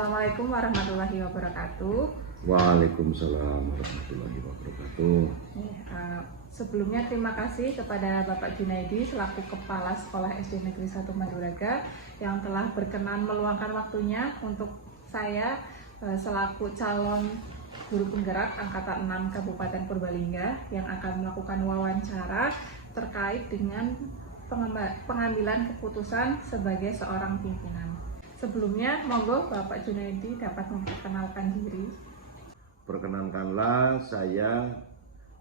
Assalamualaikum warahmatullahi wabarakatuh. Waalaikumsalam warahmatullahi wabarakatuh. Sebelumnya terima kasih kepada Bapak Junaidi selaku Kepala Sekolah SD Negeri 1 Manduraga yang telah berkenan meluangkan waktunya untuk saya selaku calon guru penggerak Angkatan 6 Kabupaten Purbalingga yang akan melakukan wawancara terkait dengan pengambilan keputusan sebagai seorang pimpinan. Sebelumnya, monggo Bapak Junaidi dapat memperkenalkan diri. Perkenankanlah, saya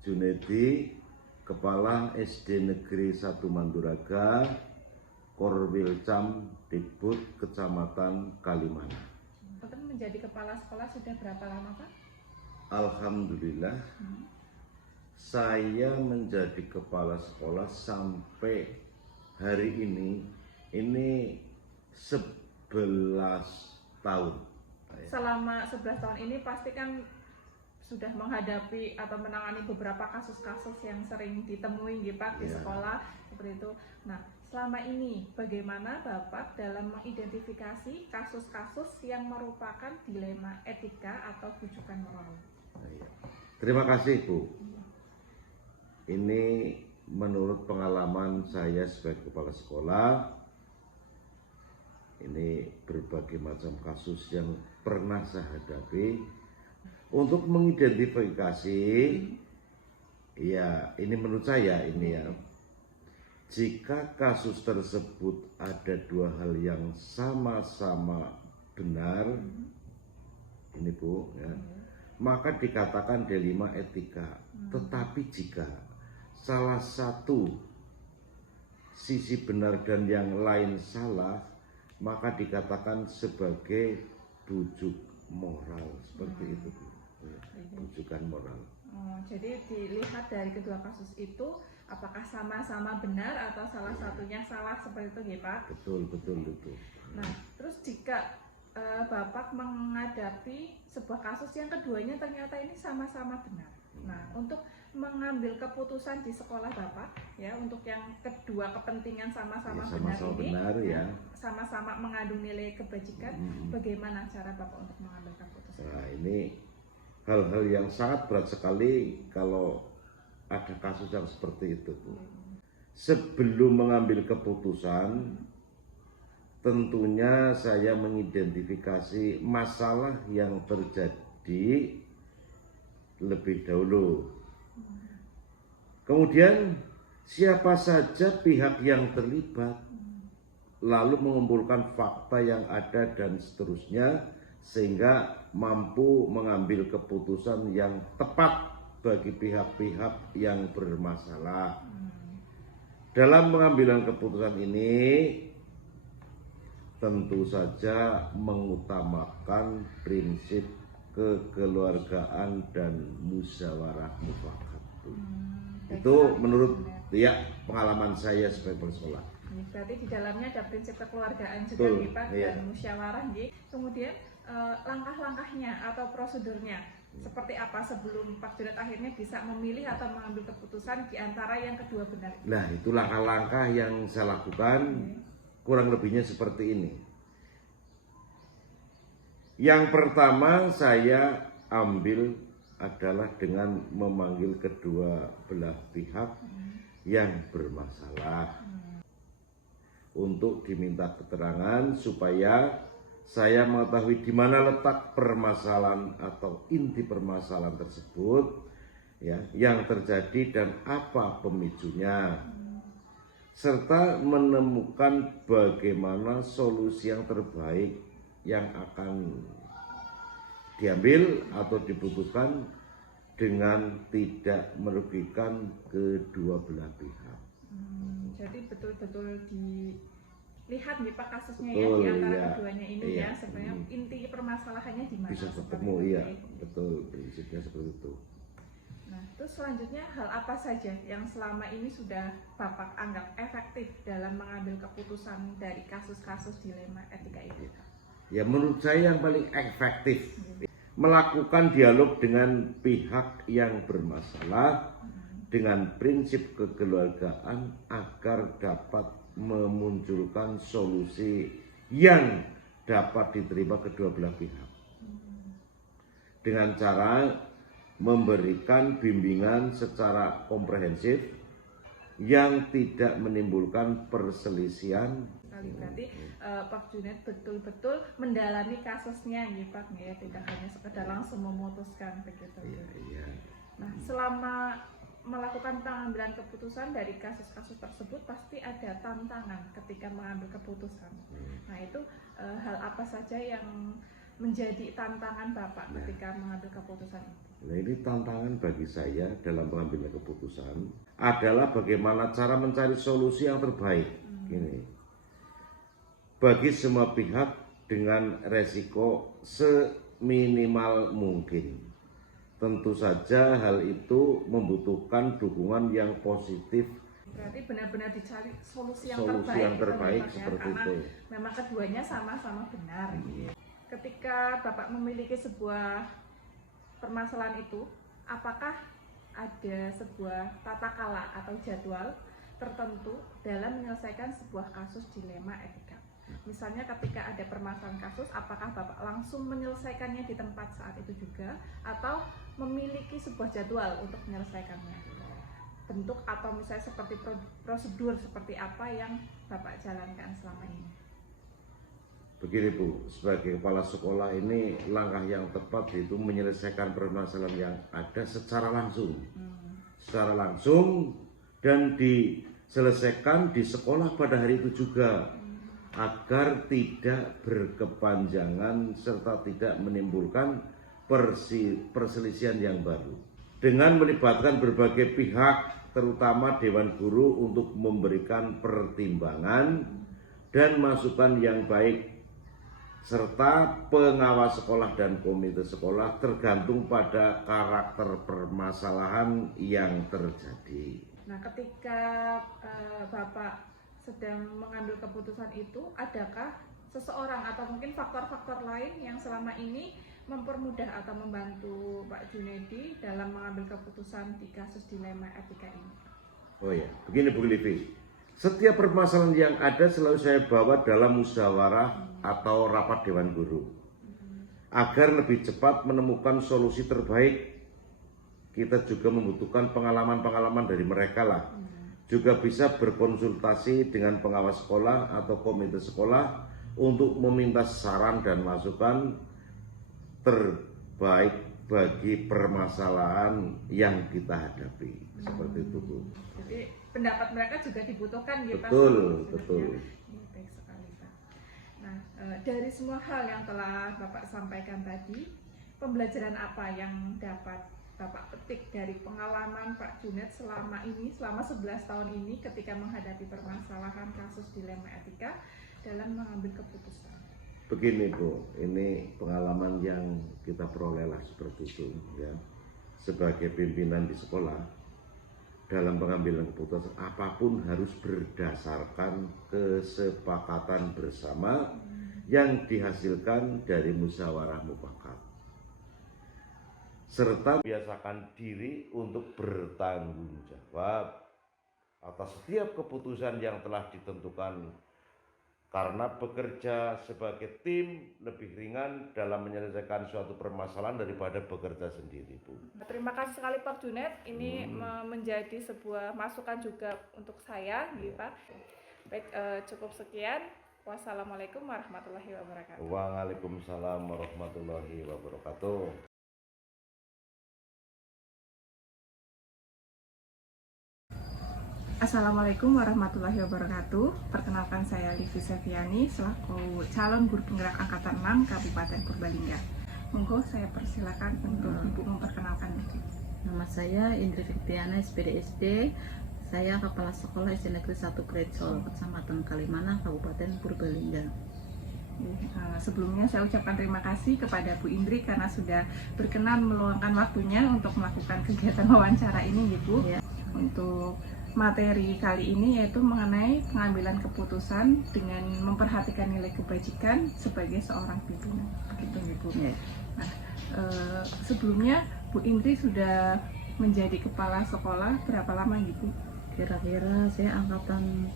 Junaidi, Kepala SD Negeri 1 Manduraga, Korwilcam Dikbud Kecamatan Kalimantan. Bapak menjadi kepala sekolah sudah berapa lama, Pak? Alhamdulillah, saya menjadi kepala sekolah sampai hari ini 11 tahun. Selama 11 tahun ini pasti kan sudah menghadapi atau menangani beberapa kasus-kasus yang sering ditemui Pak di sekolah seperti itu. Nah, selama ini bagaimana Bapak dalam mengidentifikasi kasus-kasus yang merupakan dilema etika atau bujukan moral? Terima kasih, Bu. Ini menurut pengalaman saya sebagai kepala sekolah, ini berbagai macam kasus yang pernah saya hadapi. Untuk mengidentifikasi, ya ini menurut saya ini ya, jika kasus tersebut ada dua hal yang sama-sama benar, ini Bu, ya, maka dikatakan dilema etika. Tetapi jika salah satu sisi benar dan yang lain salah, maka dikatakan sebagai bujuk moral, seperti itu, bujukan moral. Jadi dilihat dari kedua kasus itu, apakah sama-sama benar atau salah satunya salah seperti itu, ya Pak? Betul itu. Nah, terus jika Bapak menghadapi sebuah kasus yang keduanya ternyata ini sama-sama benar. Nah, untuk mengambil keputusan di sekolah Bapak, ya, untuk yang kedua kepentingan sama-sama benar ini, ya, sama-sama mengandung nilai kebajikan, bagaimana cara Bapak untuk mengambil keputusan? Nah, ini hal-hal yang sangat berat sekali kalau ada kasus yang seperti itu, Bu. Sebelum mengambil keputusan, tentunya saya mengidentifikasi masalah yang terjadi lebih dahulu. Kemudian siapa saja pihak yang terlibat, lalu mengumpulkan fakta yang ada dan seterusnya, sehingga mampu mengambil keputusan yang tepat bagi pihak-pihak yang bermasalah. Dalam pengambilan keputusan ini tentu saja mengutamakan prinsip kekeluargaan dan musyawarah mufakat. Itu menurut pengalaman saya sebagai sekolah. Berarti di dalamnya ada prinsip kekeluargaan juga, Pak, dan musyawarah. Kemudian langkah-langkahnya atau prosedurnya seperti apa sebelum Pak Juned akhirnya bisa memilih atau mengambil keputusan di antara yang kedua benar? Nah, itu langkah-langkah yang saya lakukan, kurang lebihnya seperti ini. Yang pertama saya ambil adalah dengan memanggil kedua belah pihak yang bermasalah untuk diminta keterangan supaya saya mengetahui di mana letak permasalahan atau inti permasalahan tersebut, ya, yang terjadi dan apa pemicunya, serta menemukan bagaimana solusi yang terbaik yang akan diambil atau diputuskan dengan tidak merugikan kedua belah pihak. Jadi betul-betul dilihat nih Pak kasusnya, betul, ya, di antara keduanya ini, ya, sebenarnya inti permasalahannya di mana? Bisa ketemu, betul, prinsipnya seperti itu. Nah, terus selanjutnya hal apa saja yang selama ini sudah Bapak anggap efektif dalam mengambil keputusan dari kasus-kasus dilema etika itu, Pak? Ya, menurut saya yang paling efektif melakukan dialog dengan pihak yang bermasalah dengan prinsip kekeluargaan agar dapat memunculkan solusi yang dapat diterima kedua belah pihak dengan cara memberikan bimbingan secara komprehensif yang tidak menimbulkan perselisihan. Berarti Pak Junaid betul-betul mendalami kasusnya gitu Pak, ya, tidak hanya sekedar langsung memutuskan begitu. Iya. Nah, selama melakukan pengambilan keputusan dari kasus-kasus tersebut pasti ada tantangan ketika mengambil keputusan. Nah, itu hal apa saja yang menjadi tantangan Bapak ketika mengambil keputusan itu? Nah, ini tantangan bagi saya dalam pengambilan keputusan adalah bagaimana cara mencari solusi yang terbaik. Ini bagi semua pihak dengan resiko seminimal mungkin. Tentu saja hal itu membutuhkan dukungan yang positif. Berarti benar-benar dicari solusi yang terbaik seperti itu. Memang keduanya sama-sama benar. Ketika Bapak memiliki sebuah permasalahan itu, apakah ada sebuah tata kala atau jadwal tertentu dalam menyelesaikan sebuah kasus dilema etika? Misalnya ketika ada permasalahan kasus, apakah Bapak langsung menyelesaikannya di tempat saat itu juga, atau memiliki sebuah jadwal untuk menyelesaikannya? Bentuk atau misalnya seperti prosedur seperti apa yang Bapak jalankan selama ini? Begini Bu, sebagai kepala sekolah ini langkah yang tepat yaitu menyelesaikan permasalahan yang ada secara langsung. Secara langsung dan diselesaikan di sekolah pada hari itu juga. Agar tidak berkepanjangan serta tidak menimbulkan perselisihan yang baru. Dengan melibatkan berbagai pihak, terutama Dewan Guru untuk memberikan pertimbangan dan masukan yang baik, serta pengawas sekolah dan komite sekolah tergantung pada karakter permasalahan yang terjadi. Nah, ketika Bapak sedang mengambil keputusan itu, adakah seseorang atau mungkin faktor-faktor lain yang selama ini mempermudah atau membantu Pak Junaidi dalam mengambil keputusan di kasus dilema etika ini? Oh ya, begini Bu Livi, setiap permasalahan yang ada selalu saya bawa dalam musyawarah atau rapat Dewan Guru agar lebih cepat menemukan solusi terbaik. Kita juga membutuhkan pengalaman-pengalaman dari mereka lah. Juga bisa berkonsultasi dengan pengawas sekolah atau komite sekolah untuk meminta saran dan masukan terbaik bagi permasalahan yang kita hadapi. Seperti itu Bu. Jadi pendapat mereka juga dibutuhkan gitu. Betul. Baik sekali Pak. Nah, dari semua hal yang telah Bapak sampaikan tadi, pembelajaran apa yang dapat Bapak petik dari pengalaman Pak Junaid selama 11 tahun ini ketika menghadapi permasalahan kasus dilema etika dalam mengambil keputusan? Begini Bu, ini pengalaman yang kita peroleh lah seperti itu ya. Sebagai pimpinan di sekolah, dalam pengambilan keputusan apapun harus berdasarkan kesepakatan bersama yang dihasilkan dari musyawarah mufakat. Serta biasakan diri untuk bertanggung jawab atas setiap keputusan yang telah ditentukan, karena bekerja sebagai tim lebih ringan dalam menyelesaikan suatu permasalahan daripada bekerja sendiri Bu. Terima kasih sekali Pak Junaid, ini menjadi sebuah masukan juga untuk saya gitu Pak. Baik, cukup sekian. Wassalamualaikum warahmatullahi wabarakatuh. Waalaikumsalam warahmatullahi wabarakatuh. Assalamualaikum warahmatullahi wabarakatuh. Perkenalkan, saya Livi Seviani selaku calon guru penggerak angkatan 6 Kabupaten Purbalingga. Monggo saya persilakan untuk Ibu memperkenalkan diri. Nama saya Indri Fiktiana, SPDSD. Saya Kepala Sekolah SD Negeri 1 Grade Sol, Kecamatan Kalimanang, Kabupaten Purbalingga. Sebelumnya saya ucapkan terima kasih kepada Bu Indri karena sudah berkenan meluangkan waktunya untuk melakukan kegiatan wawancara ini, Ibu. Ya. Untuk materi kali ini yaitu mengenai pengambilan keputusan dengan memperhatikan nilai kebajikan sebagai seorang pimpinan. Begitu, Ibu. Ya. Nah, sebelumnya Bu Indri sudah menjadi kepala sekolah berapa lama, Ibu? Kira-kira saya angkatan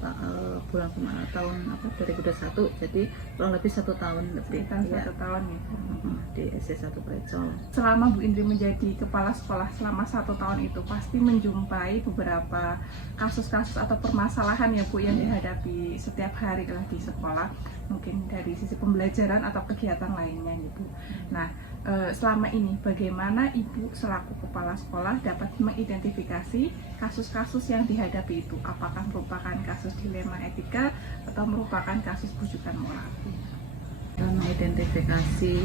bulan tahun 2021, jadi kurang lebih 1 tahun lebih. Sekitar 1 tahun ya. Di SD 1 Krecol. Selama Bu Indri menjadi kepala sekolah selama 1 tahun itu pasti menjumpai beberapa kasus-kasus atau permasalahan ya Bu yang dihadapi setiap hari lah di sekolah, mungkin dari sisi pembelajaran atau kegiatan lainnya gitu. Nah, selama ini bagaimana Ibu selaku kepala sekolah dapat mengidentifikasi kasus-kasus yang dihadapi itu? Apakah merupakan kasus dilema etika atau merupakan kasus bujukan moral? Mengidentifikasi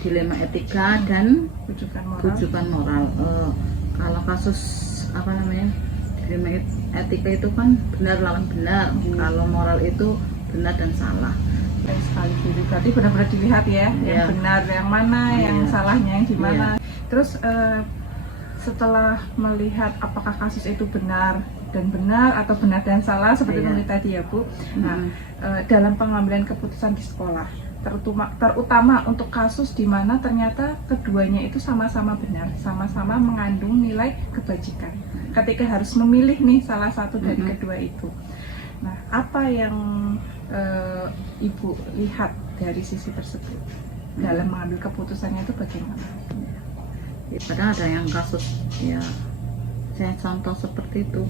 dilema etika dan Bujukan moral. Kalau kasus dilema etika itu kan benar lawan benar, kalau moral itu benar dan salah. Sekali jadi berarti benar-benar dilihat ya, yang benar yang mana, yang salahnya yang di mana. Terus setelah melihat apakah kasus itu benar dan benar atau benar dan salah seperti yang tadi ya Bu. Nah, dalam pengambilan keputusan di sekolah, terutama untuk kasus di mana ternyata keduanya itu sama-sama benar, sama-sama mengandung nilai kebajikan. Ketika harus memilih nih salah satu dari kedua itu. Nah, apa yang Ibu lihat dari sisi tersebut dalam mengambil keputusannya itu bagaimana? Padahal ada yang kasus ya, saya contoh seperti itu,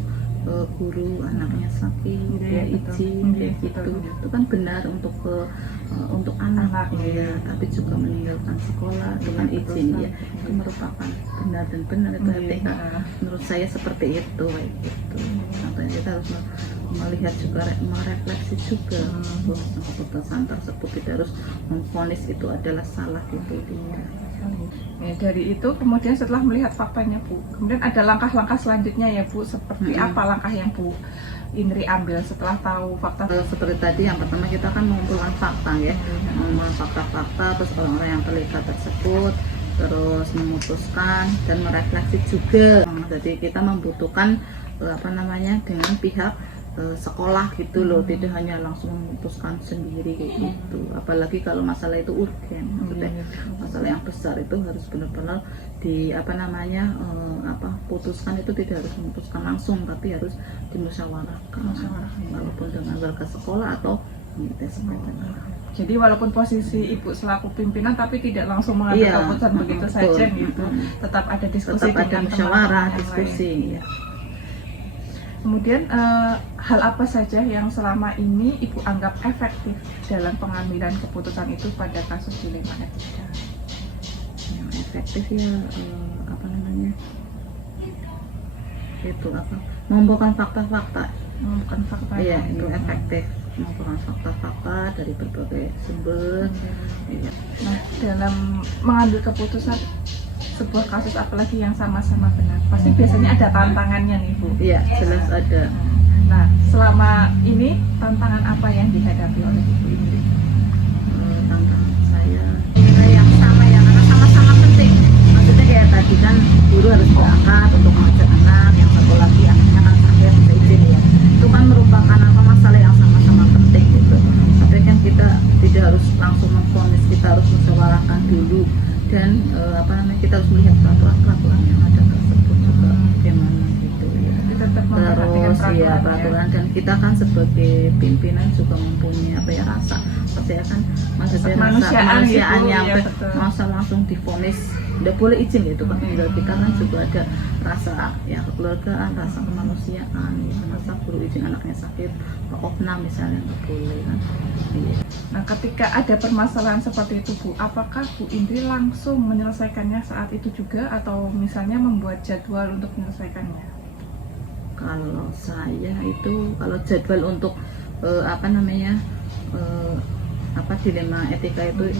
guru anaknya sakit, dia izin, dia gitu, itu kan benar untuk anak ya, tapi juga meninggalkan sekolah dengan izin ya, itu merupakan benar dan benar itu etika. Menurut saya seperti itu, gitu. Contohnya kita harus melihat juga, merefleksi juga bahwa keputusan tersebut tidak harus memvonis itu adalah salah gitu dia. Ya, dari itu kemudian setelah melihat faktanya Bu, kemudian ada langkah-langkah selanjutnya ya Bu, seperti apa langkah yang Bu Indri ambil setelah tahu fakta? Seperti tadi yang pertama kita kan mengumpulkan fakta ya, mengumpulkan fakta-fakta, terus orang-orang yang terlibat tersebut, terus memutuskan dan merefleksi juga. Jadi kita membutuhkan dengan pihak sekolah gitu loh, tidak hanya langsung memutuskan sendiri kayak gitu. Apalagi kalau masalah itu urgen, maksudnya masalah yang besar itu harus benar-benar putuskan, itu tidak harus memutuskan langsung, tapi harus dimusyawarahkan, walaupun dengan warga sekolah atau komite sekolah. Jadi walaupun posisi Ibu selaku pimpinan tapi tidak langsung mengambil keputusan begitu saja gitu, tetap ada diskusi, tetap ada musyawarah, diskusi. Ya. Kemudian hal apa saja yang selama ini Ibu anggap efektif dalam pengambilan keputusan itu pada kasus dilema etika? Yang efektif ya mengumpulkan fakta-fakta. Iya, itu efektif. Mengumpulkan fakta-fakta dari berbagai sumber. Nah, dalam mengambil keputusan sebuah kasus apalagi yang sama-sama benar, pasti biasanya ada tantangannya nih Bu. Iya, jelas ada. Nah, selama ini tantangan apa yang dihadapi oleh Ibu Indri? Tantangan saya yang sama ya, karena sama-sama penting. Maksudnya kayak tadi kan guru harus berangkat untuk mengajar anak, yang satu lagi anaknya kan sakit, bisa izin ya. Itu kan merupakan masalah yang sama-sama penting gitu. Tapi kan kita tidak harus langsung memvonis, kita harus musyawarahkan dulu. Dan kita harus melihat peraturan yang ada tersebut juga bagaimana gitu ya. Terus ya peraturan, dan kita kan sebagai pimpinan juga mempunyai rasa maksudnya kemanusiaan yang masa langsung divonis tidak boleh izin gitu kan. Kita kan juga ada rasa ya kekeluargaan, rasa kemanusiaan, masa guru izin anaknya sakit, oknam misalnya nggak boleh kan. Nah, ketika ada permasalahan seperti itu Bu, apakah Bu Indri langsung menyelesaikannya saat itu juga atau misalnya membuat jadwal untuk menyelesaikannya? Kalau saya itu, kalau jadwal untuk dilema etika itu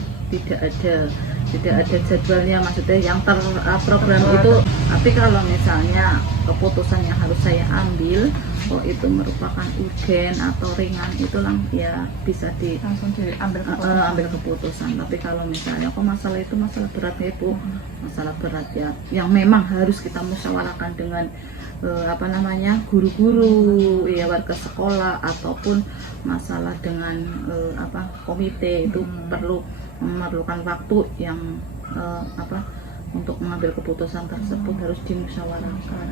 tidak ada jadwalnya, maksudnya yang terprogram itu. Tapi kalau misalnya keputusan yang harus saya ambil itu merupakan urgen atau ringan, itu ya bisa langsung ambil keputusan. Tapi kalau misalnya masalah itu masalah berat ya Bu, masalah berat ya yang memang harus kita musyawarahkan dengan guru-guru ya, warga sekolah, ataupun masalah dengan komite, itu perlu memerlukan waktu yang untuk mengambil keputusan tersebut harus dimusyawarahkan.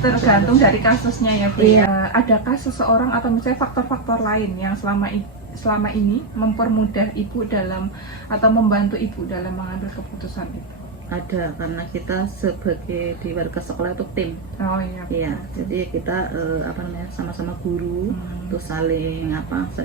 Tergantung dari kasusnya ya Bu. Iya. Adakah seseorang atau misalnya faktor-faktor lain yang selama ini mempermudah ibu dalam atau membantu ibu dalam mengambil keputusan itu? Ada, karena kita sebagai di warga sekolah itu tim. Oh iya. Iya, jadi kita sama-sama guru, terus saling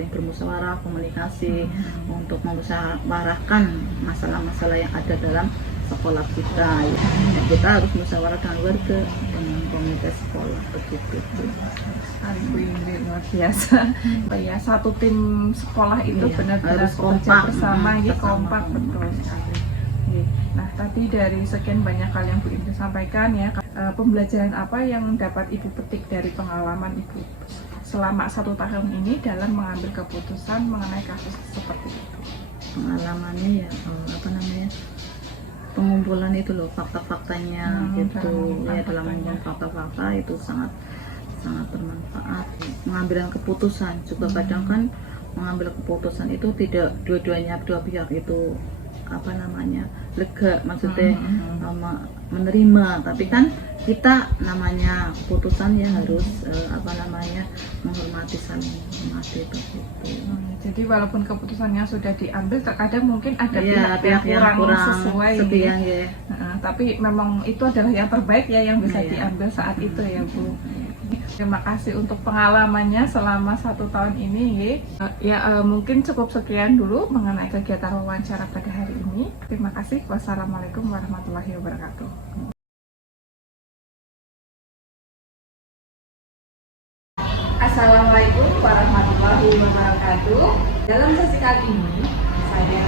bermusyawarah, komunikasi untuk memusyawarahkan masalah-masalah yang ada dalam sekolah kita. Ya, kita harus musyawarah dengan warga, dengan komunitas sekolah begitu. Ibu Indri luar biasa. Ya, satu tim sekolah itu Iya, benar-benar harus bekerja kompak, bersama, gitu, bersama. kompak betul sekali. Nah, tadi dari sekian banyak hal yang Bu Indri sampaikan ya, pembelajaran apa yang dapat Ibu petik dari pengalaman Ibu selama 1 tahun ini dalam mengambil keputusan mengenai kasus seperti itu? Pengalamannya ya pengumpulan itu loh, fakta-faktanya gitu ya, dalam mengumpulkan fakta-fakta itu sangat bermanfaat. Mengambil keputusan juga kadang kan mengambil keputusan itu tidak dua pihak itu lega, maksudnya menerima, tapi kan kita namanya keputusan ya harus menghormati, saling menghormati begitu. Jadi walaupun keputusannya sudah diambil, terkadang mungkin ada pihak yang kurang sesuai setia, gitu. ya. Tapi memang itu adalah yang terbaik ya yang bisa Iya. diambil saat itu ya Bu. Terima kasih untuk pengalamannya selama 1 tahun ini. Mungkin cukup sekian dulu mengenai kegiatan wawancara pada hari ini. Terima kasih. Wassalamualaikum warahmatullahi wabarakatuh. Assalamualaikum warahmatullahi wabarakatuh. Dalam sesi kali ini saya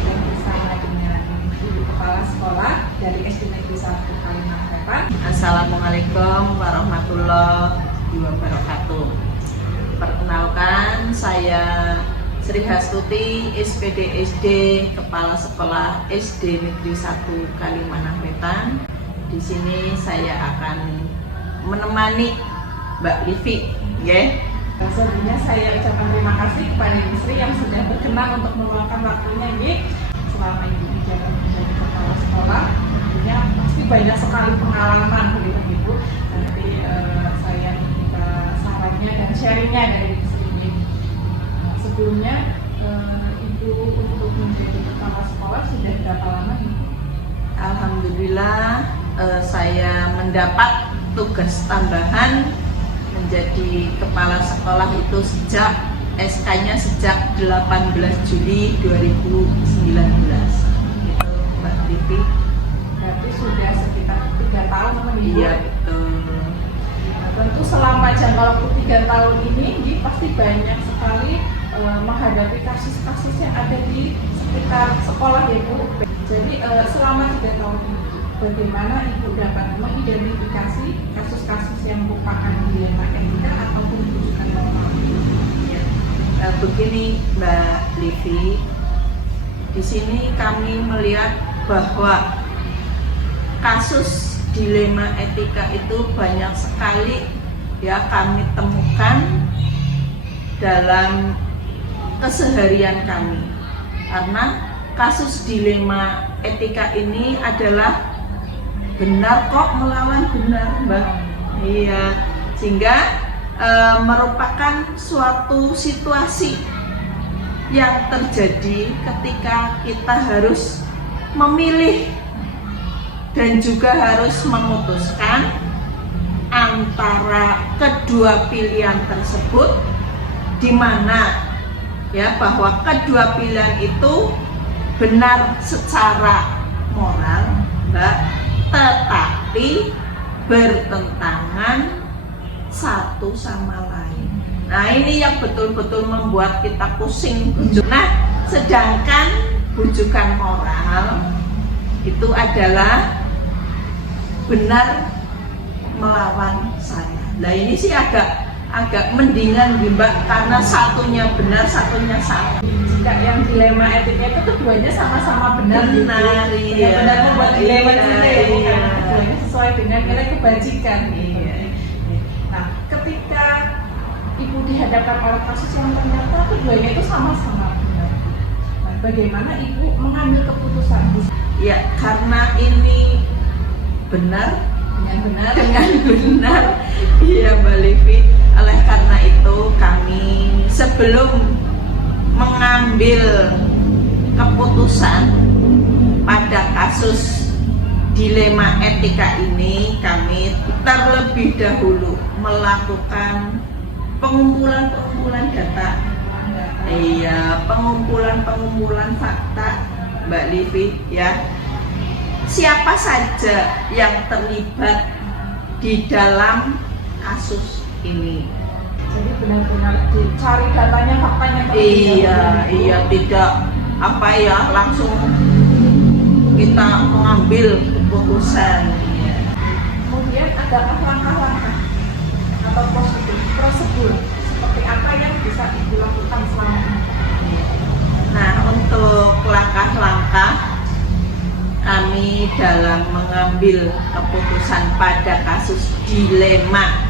bersama dengan Ibu Kepala Sekolah dari SD Negeri 1 Kalimantan. Assalamualaikum warahmatullahi wabarakatuh. Perkenalkan, saya Sri Hastuti, SPD SD, Kepala Sekolah SD Negeri 1 Kalimantan Wetan. Di sini saya akan menemani Mbak Livi, ya. Sebelumnya saya ucapkan terima kasih kepada Ibu Sri yang sudah berkenan untuk meluangkan waktunya selama ini menjadi kepala sekolah. Tentunya pasti banyak sekali pengalaman begitu Ibu. Nanti saya minta sarannya dan sharingnya dari Ibu Sri. Sebelumnya Ibu untuk menjadi kepala sekolah sudah berapa lama Ibu? Alhamdulillah, saya mendapat tugas tambahan menjadi kepala sekolah itu sejak SK-nya sejak 18 Juli 2019. Itu Mbak Livi. Berarti sudah sekitar 3 tahun Ibu. Iya, betul. Tentu selama jangka waktu 3 tahun ini pasti banyak sekali menghadapi kasus-kasus yang ada di sekitar sekolah ya Bu. Jadi selama 3 tahun ini bagaimana Ibu dapat mengidentifikasi kasus-kasus yang merupakan dilema etika ataupun rujukan normal? Ya. Begini Mbak Livi, di sini kami melihat bahwa kasus dilema etika itu banyak sekali ya kami temukan dalam keseharian kami, karena kasus dilema etika ini adalah benar kok melawan benar Mbak. Iya, sehingga merupakan suatu situasi yang terjadi ketika kita harus memilih dan juga harus memutuskan antara kedua pilihan tersebut, di mana ya bahwa kedua pilihan itu benar secara moral Mbak, tetapi bertentangan satu sama lain. Nah, ini yang betul-betul membuat kita pusing. Nah, sedangkan bujukan moral itu adalah benar melawan saya. Nah, ini sih agak mendingan Mbak, karena satunya benar, satunya salah. Jika yang dilema etiknya itu keduanya sama-sama benar, Benar, gitu. iya. Benar membuat dilema Iya, juga ya, bukan iya. keduanya sesuai dengan nilai kebajikan. Iya. Nah, ketika Ibu dihadapkan oleh kasus yang ternyata keduanya itu sama-sama benar. Nah, bagaimana Ibu mengambil keputusan? Ya, karena ini benar dengan benar. Iya Mbak Livi. Oleh karena itu kami sebelum mengambil keputusan pada kasus dilema etika ini, kami terlebih dahulu melakukan pengumpulan data. Iya, pengumpulan fakta Mbak Livi ya. Siapa saja yang terlibat di dalam kasus ini. Jadi benar-benar dicari datanya, faktanya. Iya, tidak langsung kita mengambil keputusan. Kemudian adakah langkah-langkah atau prosedur seperti apa yang bisa dilakukan selama ini? Nah, untuk langkah-langkah kami dalam mengambil keputusan pada kasus dilema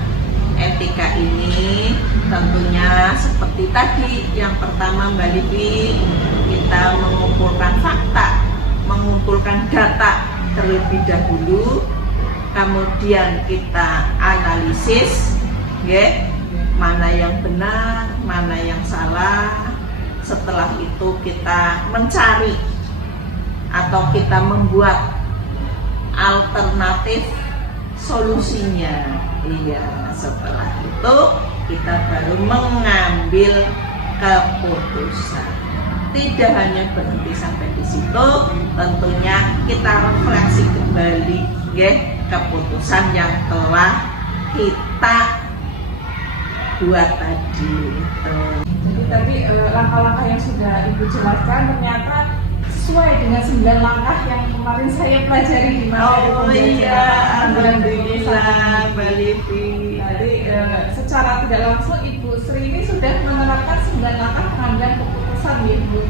etika ini, tentunya seperti tadi, yang pertama Mbak Livi, kita mengumpulkan fakta, mengumpulkan data terlebih dahulu, kemudian kita analisis, mana yang benar, mana yang salah. Setelah itu kita mencari atau kita membuat alternatif solusinya. Iya, setelah itu kita baru mengambil keputusan. Tidak hanya berhenti sampai di situ, tentunya kita refleksi kembali keputusan yang telah kita buat tadi. Jadi tadi langkah-langkah yang sudah Ibu jelaskan ternyata sesuai dengan 9 langkah yang kemarin saya pelajari di materi pembelajaran alhamdulillah Mbak Livi. Jadi secara tidak langsung Ibu Sri ini sudah menerapkan 9 langkah pengambilan keputusan ya Ibu.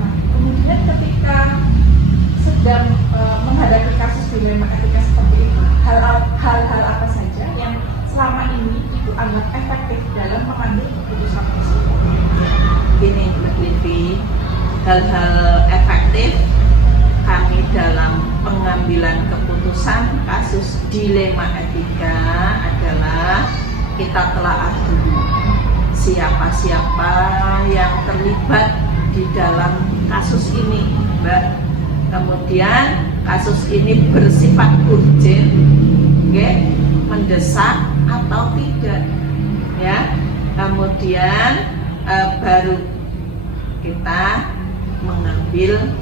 Nah, kemudian ketika sedang menghadapi kasus dilema etika seperti itu, hal-hal apa saja yang selama ini Ibu anggap efektif dalam mengambil keputusan tersebut? Gini Mbak Livi, hal-hal efektif kami dalam pengambilan keputusan kasus dilema etika adalah kita telaah dulu siapa-siapa yang terlibat di dalam kasus ini, Mbak. Kemudian kasus ini bersifat urgent, mendesak atau tidak, ya. Kemudian baru kita mengambil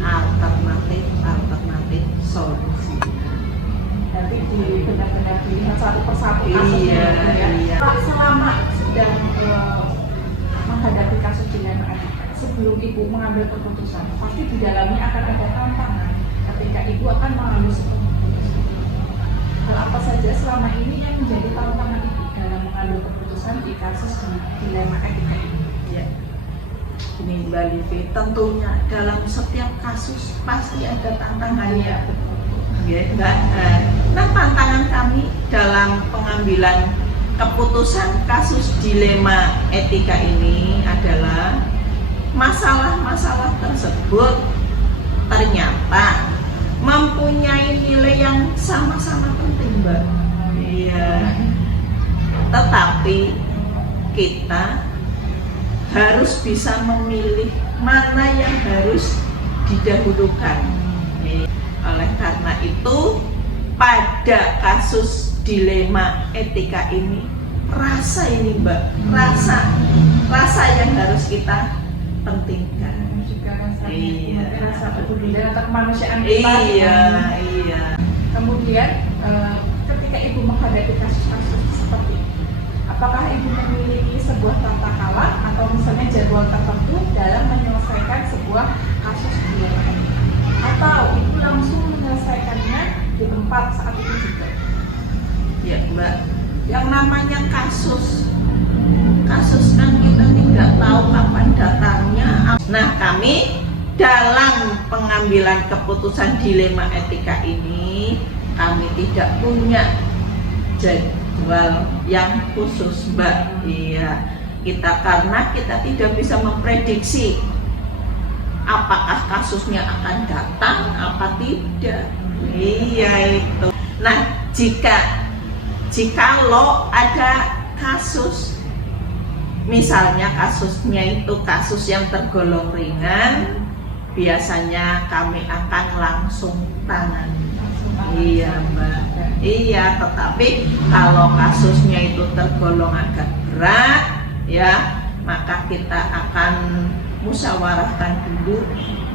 alternatif solusi. Nanti benar-benar dilihat satu persatu kasusnya. Iya. Selama sedang menghadapi kasus dilema etika, sebelum Ibu mengambil keputusan, pasti di dalamnya akan ada tantangan ketika Ibu akan mengambil sebuah keputusan. Hal apa saja selama ini yang menjadi tantangan Ibu dalam mengambil keputusan di kasus dilema etika ini? Ya. Ini Mbak Livi, tentunya dalam setiap kasus pasti ada tantangannya. Mbak. Nah, tantangan kami dalam pengambilan keputusan kasus dilema etika ini adalah masalah-masalah tersebut ternyata mempunyai nilai yang sama-sama penting, Mbak. Iya. Tetapi kita harus bisa memilih mana yang harus didahulukan. Oleh karena itu, pada kasus dilema etika ini, rasa ini Mbak, rasa yang harus kita pentingkan. Juga Iya. rasa kepedulian atau kemanusiaan kita. Iya. Kemudian ketika Ibu menghadapi kasus-kasus seperti ini, apakah Ibu memiliki sebuah tata cara atau misalnya jadwal tertentu dalam menyelesaikan sebuah kasus dilema etika? Atau Ibu langsung menyelesaikannya di tempat saat itu juga? Ya Mbak, yang namanya kasus kan kita tidak tahu kapan datangnya. Nah, kami dalam pengambilan keputusan dilema etika ini, kami tidak punya jadwal yang khusus, Mbak. Iya, karena kita tidak bisa memprediksi apakah kasusnya akan datang apa tidak. Iya itu. Nah, jikalau ada kasus, misalnya kasusnya itu kasus yang tergolong ringan, biasanya kami akan langsung tangani. Iya Mbak. Iya, tetapi kalau kasusnya itu tergolong agak berat, ya, maka kita akan musyawarahkan dulu,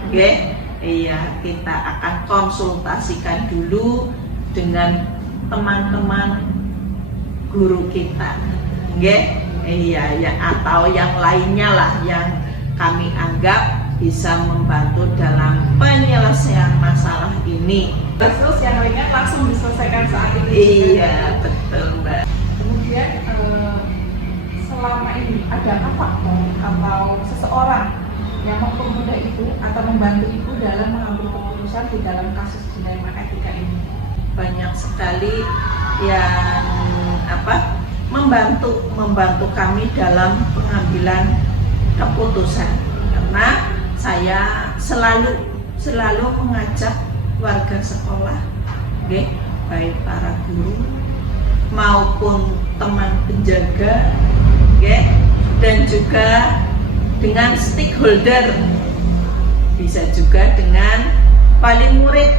okay? Iya, kita akan konsultasikan dulu dengan teman-teman guru kita, okay? Iya, ya, atau yang lainnya lah yang kami anggap bisa membantu dalam penyelesaian masalah ini. Terus yang lainnya langsung diselesaikan saat ini. Iya, betul Mbak. Kemudian selama ini adakah faktor atau seseorang yang mempermudah ibu atau membantu ibu dalam mengambil keputusan di dalam kasus dilema etika ini? Banyak sekali yang membantu kami dalam pengambilan keputusan, karena saya selalu mengajak warga sekolah, okay, baik para guru maupun teman penjaga, okay, dan juga dengan stakeholder, bisa juga dengan wali murid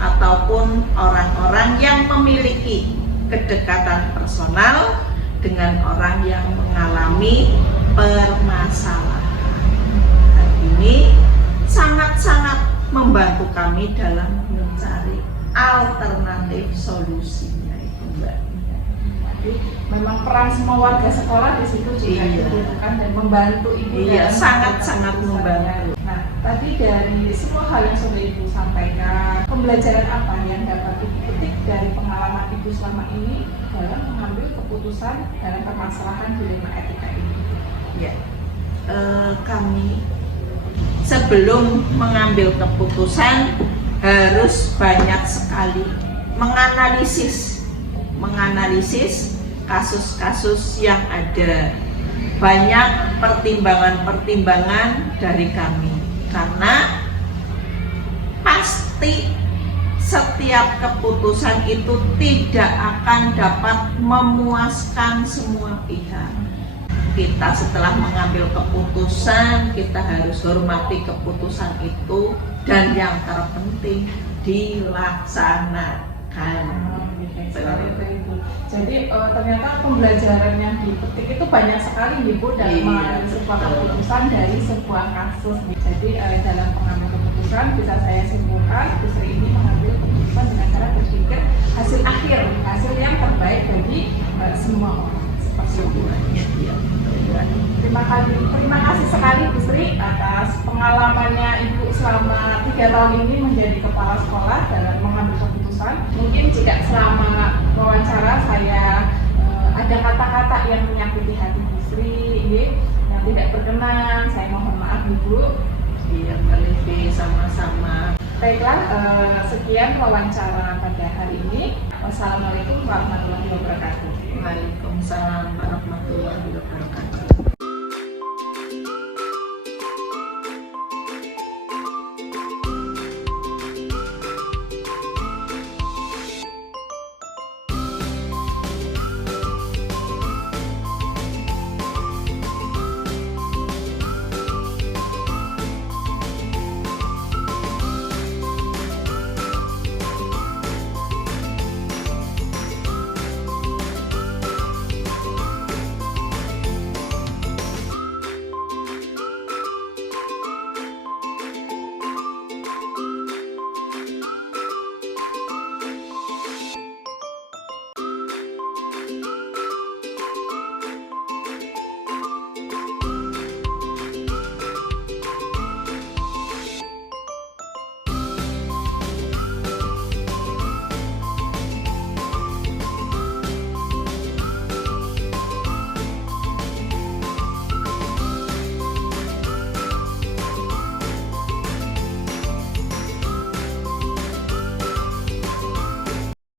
ataupun orang-orang yang memiliki kedekatan personal dengan orang yang mengalami permasalahan. Hal ini sangat-sangat membantu kami dalam mencari alternatif solusinya itu Mbak. Jadi memang peran semua warga sekolah di situ juga dibutuhkan dan membantu ibu. Iya, dalam sangat-sangat keputusannya. membantu. Nah, tadi dari semua hal yang sudah ibu sampaikan, pembelajaran apa yang dapat ibu petik dari pengalaman ibu selama ini dalam mengambil keputusan dalam permasalahan dilema etika ini? Ya, kami sebelum mengambil keputusan harus banyak sekali menganalisis kasus-kasus yang ada, banyak pertimbangan-pertimbangan dari kami, karena pasti setiap keputusan itu tidak akan dapat memuaskan semua pihak. Kita setelah mengambil keputusan, kita harus hormati keputusan itu, dan yang terpenting dilaksanakan. Jadi ternyata pembelajaran yang dipetik itu banyak sekali ibu dalam mengambil sebuah keputusan dari sebuah kasus. Jadi dalam pengambil keputusan bisa saya simpulkan, Bu Sri ini mengambil keputusan dengan cara berpikir hasil akhir, hasil yang terbaik bagi semua orang. Terima kasih sekali Bu Sri atas pengalamannya Ibu selama 3 tahun ini menjadi kepala sekolah dalam mengambil keputusan. Mungkin jika selama wawancara saya ada kata-kata yang menyakiti hati Bu Sri, yang tidak berkenan, saya mohon maaf Ibu. Iya, Mbak Livi, sama-sama. Baiklah, sekian wawancara pada hari ini. Wassalamualaikum warahmatullahi wabarakatuh. Waalaikumsalam warahmatullahi wabarakatuh.